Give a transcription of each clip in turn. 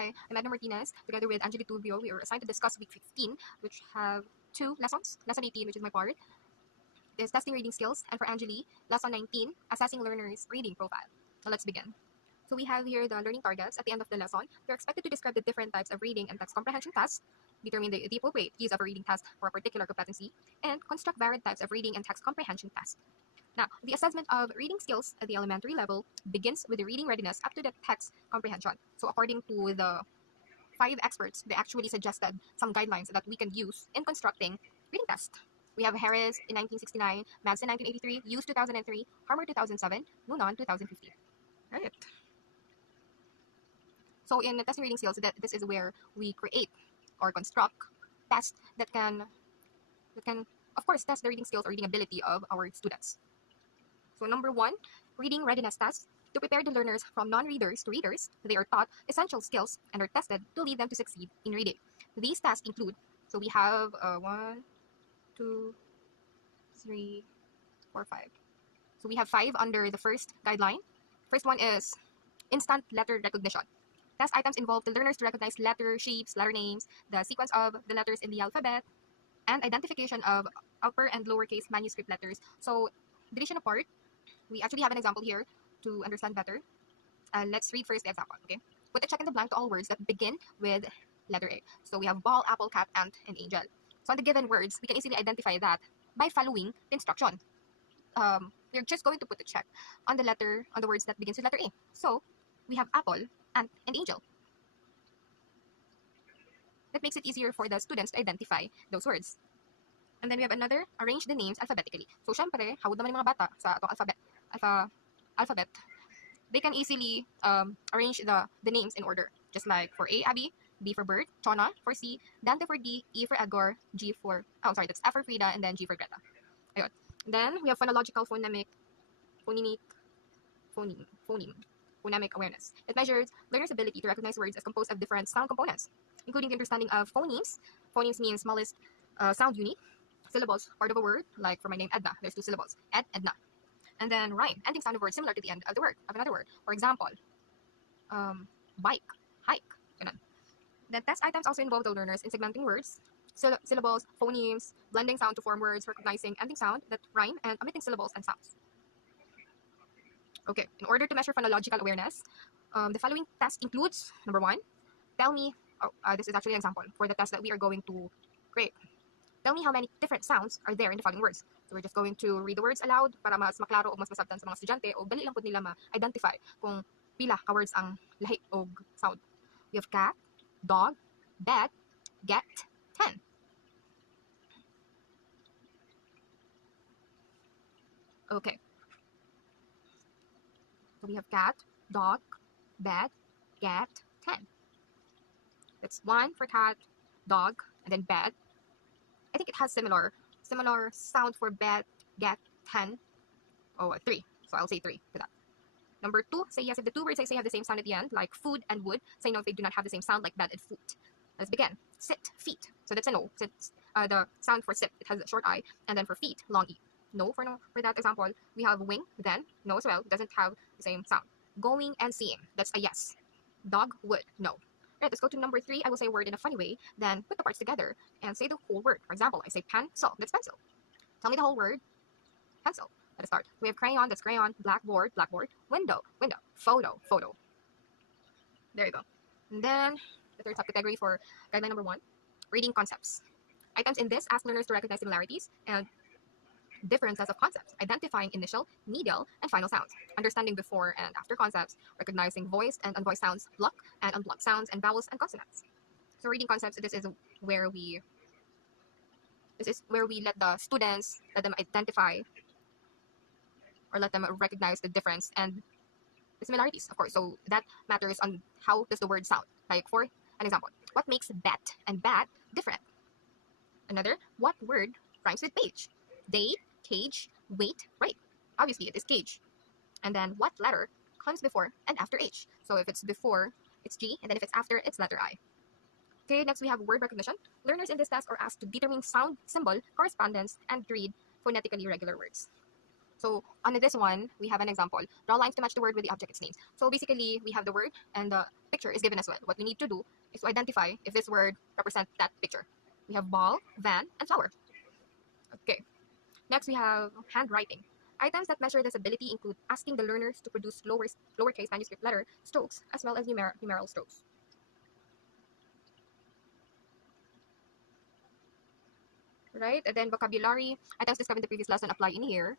Hi, I'm Edna Martinez. Together with Angeli Tubio, we were assigned to discuss week 15, which have two lessons. Lesson 18, which is my part, is testing reading skills, and for Angeli, lesson 19, assessing learners' reading profile. Now let's begin. So we have here the learning targets. At the end of the lesson, we're expected to describe the different types of reading and text comprehension tests, determine the appropriate use of a reading test for a particular competency, and construct varied types of reading and text comprehension tests. Now, the assessment of reading skills at the elementary level begins with the reading readiness up to the text comprehension. So according to the 5 experts, they actually suggested some guidelines that we can use in constructing reading tests. We have Harris in 1969, Madsen 1983, Hughes 2003, Harmer 2007, Noonan 2015. Right. So in testing reading skills, this is where we create or construct tests that can, of course, test the reading skills or reading ability of our students. So number 1, reading readiness test. To prepare the learners from non-readers to readers, they are taught essential skills and are tested to lead them to succeed in reading. These tests include, so we have 1, 2, 3, 4, 5. So we have 5 under the first guideline. First one is instant letter recognition. Test items involve the learners to recognize letter shapes, letter names, the sequence of the letters in the alphabet, and identification of upper and lowercase manuscript letters. So division apart, we actually have an example here to understand better. Let's read first the example, okay? Put a check in the blank to all words that begin with letter A. So we have ball, apple, cat, ant, and angel. So on the given words, we can easily identify that by following the instruction. We're just going to put a check on the words that begins with letter A. So we have apple, ant, and angel. That makes it easier for the students to identify those words. And then we have another, arrange the names alphabetically. So syempre, hawad naman yung mga bata sa itong alphabet, they can easily arrange the names in order. Just like for A, Abby, B for Bert, Chona for C, Dante for D, E for Edgar, G for, that's F for Frida, and then G for Greta. Ayun. Then we have phonological phonemic awareness. It measures learners' ability to recognize words as composed of different sound components, including the understanding of phonemes. Phonemes means smallest sound unit. Syllables, part of a word, like for my name Edna, there's 2 syllables, Edna. And then rhyme, ending sound of words similar to the end of another word. For example, bike, hike, ganun. The test items also involve the learners in segmenting words, syllables, phonemes, blending sound to form words, recognizing ending sound that rhyme, and omitting syllables and sounds. Okay, in order to measure phonological awareness, the following test includes, number 1, tell me, this is actually an example for the test that we are going to create. Tell me how many different sounds are there in the following words. So we're just going to read the words aloud para mas maklaro o mas masabtan sa mga estudyante o dali lang po nila ma-identify kung pila ka words ang lahi o sound. We have cat, dog, bed, get, 10. Okay. So we have cat, dog, bed, get, 10. That's 1 for cat, dog, and then bed. I think it has similar sound for bed, get, 10. 3. So I'll say 3 for that. Number 2, say yes if the 2 words I say have the same sound at the end, like food and wood. Say no if they do not have the same sound, like bed and foot. Let's begin. Sit, feet. So that's a no. Since the sound for sit, it has a short I, and then for feet, long E. No for that example. We have wing, then no as well. It doesn't have the same sound. Going and seeing. That's a yes. Dog, wood, no. Right, let's go to number 3. I will say a word in a funny way, then put the parts together and say the whole word. For example, I say pencil, that's pencil. Tell me the whole word, pencil. Let us start. We have crayon, that's crayon, blackboard, blackboard, window, window, photo, photo. There you go. And then the third subcategory for guideline number 1, reading concepts. Items in this ask learners to recognize similarities and differences of concepts, identifying initial, medial, and final sounds, understanding before and after concepts, recognizing voiced and unvoiced sounds, block and unblocked sounds, and vowels and consonants. So reading concepts, this is where we let the students, let them identify or let them recognize the difference and the similarities, of course. So that matters on how does the word sound. Like for an example, what makes bet and bat different? Another, what word rhymes with page? Date, cage, wait, right. Obviously, it is cage. And then what letter comes before and after H? So if it's before, it's G, and then if it's after, it's letter I. Okay, next we have word recognition. Learners in this task are asked to determine sound, symbol, correspondence, and read phonetically regular words. So on this one, we have an example. Draw lines to match the word with the object its name. So basically, we have the word and the picture is given as well. What we need to do is to identify if this word represents that picture. We have ball, van, and flower. Okay. Next, we have handwriting. Items that measure this ability include asking the learners to produce lowercase manuscript letter strokes as well as numeral strokes. Right? And then vocabulary. Items discovered in the previous lesson apply in here.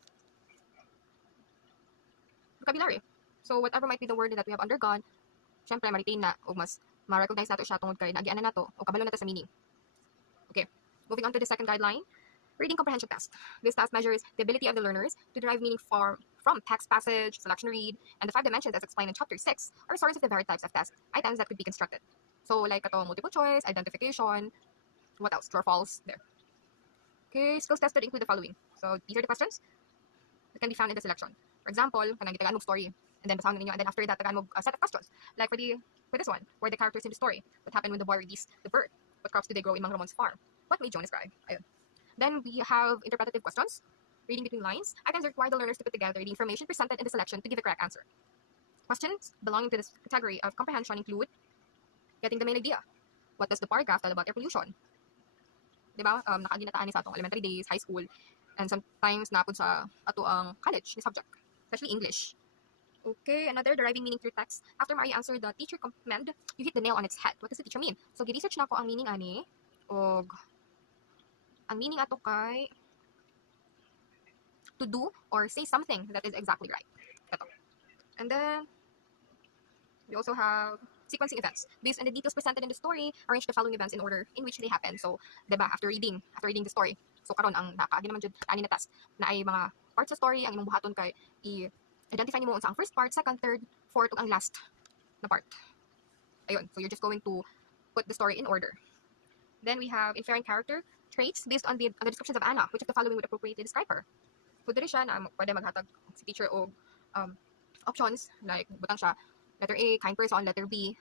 Vocabulary. So whatever might be the word that we have undergone, syempre ma-retain na o mas ma-recognize nato siya tungod kay naagianan nato o kabalo nato sa meaning. Okay. Moving on to the second guideline. Reading comprehension test. This test measures the ability of the learners to derive meaning from text passage, selection read, and the 5 dimensions as explained in chapter 6 are sources of the varied types of test items that could be constructed. So like ito, multiple choice, identification, what else? True or false, there. Okay, skills tested include the following. So these are the questions that can be found in the selection. For example, kanang gitagaan mo story, and then basahin ninyo, and then after that, tagaan mo a set of questions. Like for this one, where the characters in the story, what happened when the boy released the bird? What crops did they grow in Mang Ramon's farm? What made Jonas cry? Ayun. Then we have interpretative questions, reading between lines. Items require the learners to put together the information presented in the selection to give a correct answer. Questions belonging to this category of comprehension include getting the main idea. What does the paragraph tell about air pollution? Diba? Nakaginataan ni sa atong elementary days, high school, and sometimes napod sa ato ang college ni subject, especially English. Okay, another deriving meaning through text. After I answer the teacher command, you hit the nail on its head. What does the teacher mean? So, gi-research na ko ang meaning ani, og ang meaning ato kay to do or say something that is exactly right. Ito. And then, we also have sequencing events. Based on the details presented in the story, arrange the following events in order in which they happen. So, diba, after reading the story, so karon ang nakaagi naman jud ani na task na ay mga parts sa story ang imong buhaton kay i-identify nimo unsa ang first part, second, third, fourth ug ang last na part. Ayun, so you're just going to put the story in order. Then we have inferring character traits based on the descriptions of Anna, which of the following would appropriately describe her. So diri siya na pwede maghatag si teacher og options like butang siya letter A, kind person, letter B,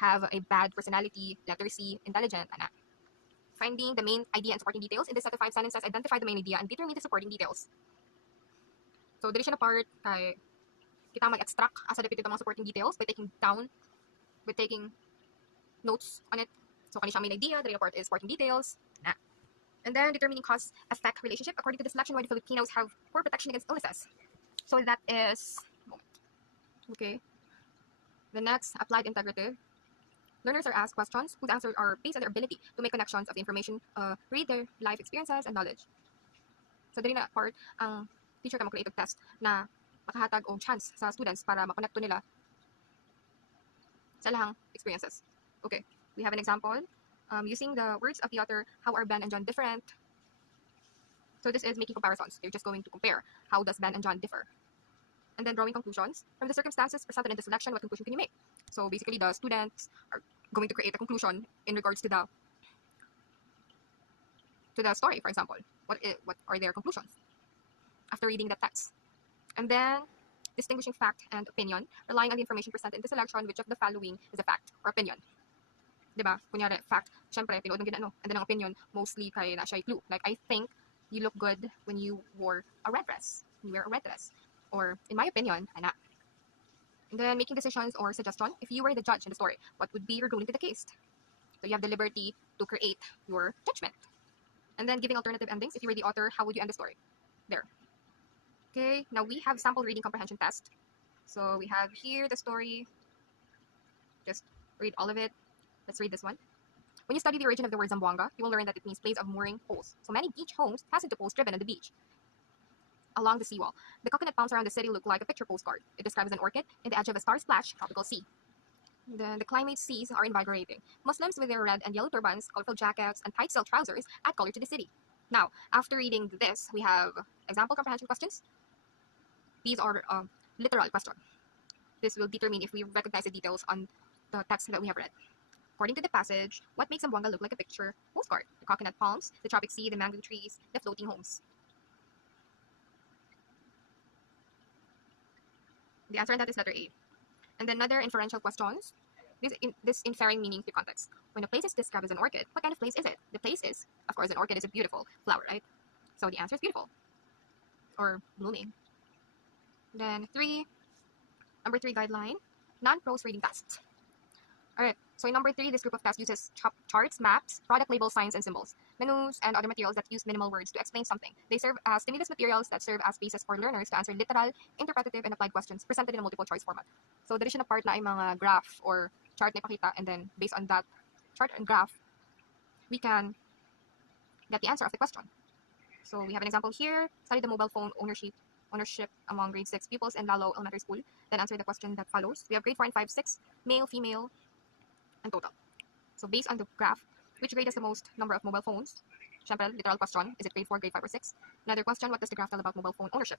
have a bad personality, letter C, intelligent, ana. Finding the main idea and supporting details. In this set of 5 sentences, identify the main idea and determine the supporting details. So diri siya na part kay kita mag-extract asa dapit itong mga supporting details by taking notes on it. So kani siya main idea, the part is supporting details. Nah. And then determining cause-effect relationship. According to the selection, why the Filipinos have poor protection against illnesses. So that is okay. The next, applied integrative. Learners are asked questions whose answers are based on their ability to make connections of the information, read their life experiences and knowledge. So diri na part ang teacher ka mag-create og test na makahatag og chance sa students para makonekto nila sa lahang experiences. Okay, we have an example. Using the words of the author, how are Ben and John different? So this is making comparisons. You're just going to compare how does Ben and John differ. And then drawing conclusions. From the circumstances presented in the selection, what conclusion can you make? So basically the students are going to create a conclusion in regards to the story, for example. What are their conclusions after reading the text? And then distinguishing fact and opinion, relying on the information presented in the selection, which of the following is a fact or opinion. Diba? Kunyari, fact, syempre, pinuod ng ginano. And then ang opinion, mostly kay na siya clue. Like, I think you look good when you wore a red dress. You wear a red dress. Or, in my opinion, ana. And then making decisions or suggestion. If you were the judge in the story, what would be your ruling to the case? So you have the liberty to create your judgment. And then giving alternative endings. If you were the author, how would you end the story? There. Okay, now we have sample reading comprehension test. So we have here the story. Just read all of it. Let's read this one. When you study the origin of the word Zamboanga, you will learn that it means place of mooring poles. So many beach homes fasten to poles driven on the beach along the seawall. The coconut palms around the city look like a picture postcard. It describes an orchid in the edge of a star-splashed tropical sea. Then the climate seas are invigorating. Muslims with their red and yellow turbans, colorful jackets, and tight silk trousers add color to the city. Now, after reading this, we have example comprehension questions. These are literal questions. This will determine if we recognize the details on the text that we have read. According to the passage, what makes Zamboanga look like a picture postcard? The coconut palms, the tropic sea, the mango trees, the floating homes. The answer on that is letter A. And then another inferential questions. This inferring meaning through context. When a place is described as an orchid, what kind of place is it? The place is, of course, an orchid is a beautiful flower, right? So the answer is beautiful. or blooming. Then number 3 guideline, non-prose reading tests. Alright, so in number 3, this group of tests uses charts, maps, product labels, signs, and symbols, menus, and other materials that use minimal words to explain something. They serve as stimulus materials that serve as basis for learners to answer literal, interpretative, and applied questions presented in a multiple choice format. So, the additional part na ay mga graph or chart na ipakita, and then based on that chart and graph, we can get the answer of the question. So, we have an example here. Study the mobile phone ownership among grade 6 pupils in Lalo Elementary School. Then answer the question that follows. We have grade 4 and 5, 6, male, female, and total. So based on the graph, which grade has the most number of mobile phones? Syempre, literal question. Is it grade 4, grade 5, or 6? Another question, what does the graph tell about mobile phone ownership?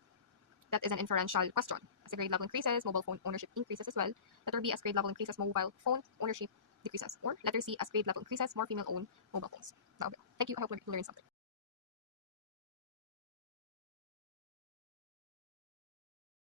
That is an inferential question. As the grade level increases, mobile phone ownership increases as well. Letter B, as grade level increases, mobile phone ownership decreases. Or letter C, as grade level increases, more female own mobile phones. Okay. Thank you. I hope you learned something.